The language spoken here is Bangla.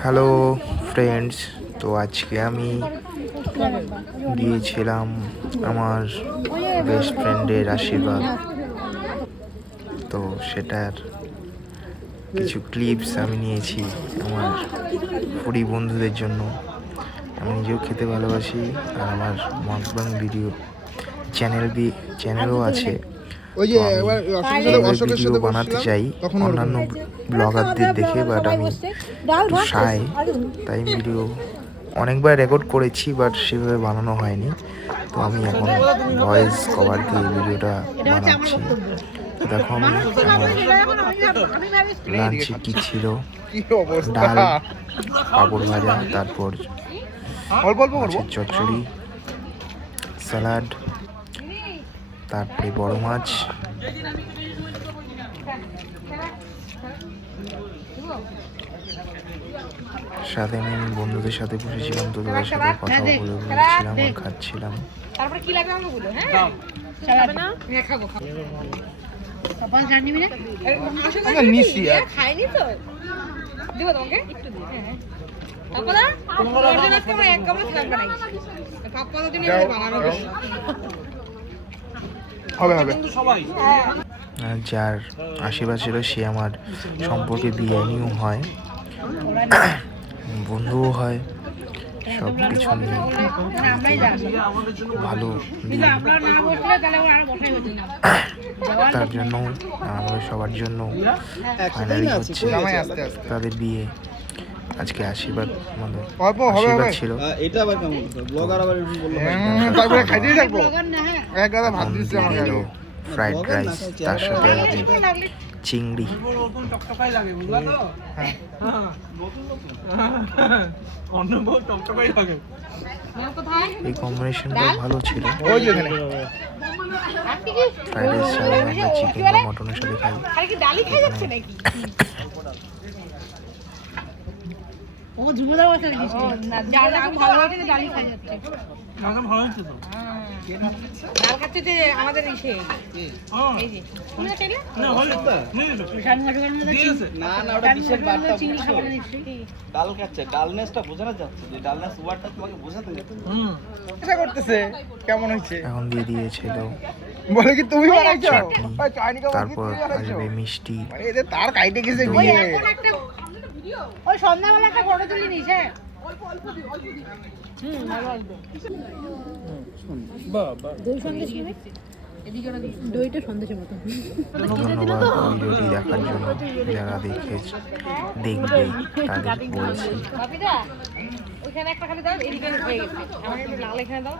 হ্যালো ফ্রেন্ডস তো আজকে আমি গিয়েছিলাম আমার বেস্ট ফ্রেন্ডের আশীর্বাদ। তো সেটার কিছু ক্লিপস আমি নিয়েছি আমার ফুডি বন্ধুদের জন্য। আমি নিজেও খেতে ভালোবাসি আর আমার মকবাং ভিডিও চ্যানেল বি চ্যানেলও আছে। ওই যে একবার অশোকের সাথে ভিডিও বানাতে চাই তখন অন্যান্য ব্লগারদের দেখে বাট আমি একটু সাই তাই ভিডিও অনেকবার রেকর্ড করেছি বাট সেভাবে বানানো হয়নি। তো আমি এখন ভয়েস কভার দিয়ে ভিডিওটা বানাচ্ছি। তো দেখো আমি আমার লাঞ্চে কী ছিল? ডাল পাঁপড় ভাজা তারপর মাছের চচ্চড়ি স্যালাড তারপরে বড় মাছ। সাথে আমি বন্ধুদের সাথে বসেছিলাম তো তাদের সাথে কথা বলে বলছিলাম আর খাচ্ছিলাম। তারপরে কি লাগবে আমাকে বলো হ্যাঁ? না? হ্যাঁ খাব খাব। জানি নিছি আর। খাইনি তো। দিব তোমাকে? একটু হ্যাঁ পাপা তোমার জন্য আজকে আমরা এক কামড়ে খেলাম বানাই পাপা তো দিনে বানানো। হবে হবে। যার আশীর্বাদ ছিল সে আমার সম্পর্কে বিয়ানিও হয় বন্ধুও হয় সব কিছু নিয়ে ভালো তার জন্য আমাদের সবার জন্য ফাইনালি হচ্ছে তাদের বিয়ে। আজকে আশীর্বাদ মানে অল্প হবে আশীর্বাদ ছিল। এটা আবার কেমন? ব্লগার আবার এরকম বলল হুম, তারপরে খাইতেই থাকব। না হ্যাঁ এক গাদা ভাত দিচ্ছে আমাকে। ফ্রাইড রাইস তার সাথে আছে চিংড়ি। এই কম্বিনেশনটা ভালো ছিল। ফ্রাইড রাইস ছাড়া আমরা চিকেন বা মটনের সাথে খাই। ডাল খাচ্ছে যে আমাদের ইসে। এই যে শুনে চাইলে? শান মশলার মধ্যে না না ওটা বিশেষ বার্তা চিংড়ি বুঝছ? খাব নিশ্চয়ই ডাল খাচ্ছে। ডালনেসটা বোঝানো যাচ্ছে যে ডালনেস ওয়ার্ডটা তোমাকে বোঝাতে চেষ্টা করতেছে। কেমন হয়েছে? এখন দিয়ে দিয়েছিল বলে কি তুমি বানাইছো? তারপর আসবে মিষ্টি। তার কাইটে গেছে বিয়ে ওই সন্ধ্যাবেলা একটা ফটো তুলে নিস হ্যাঁ। হুম ভালো আসবে সন্দেশ কিনে এদিকে ওরা দইটা সন্দেশের মতো ধন্যবাদ ভিডিওটি দেখার জন্য যারা দেখে দেখবে তাদের বলছি ওইখানে একটা খালি দাও এদিকে হয়ে গেছে আমাকে একটু লাল এখানে দাও।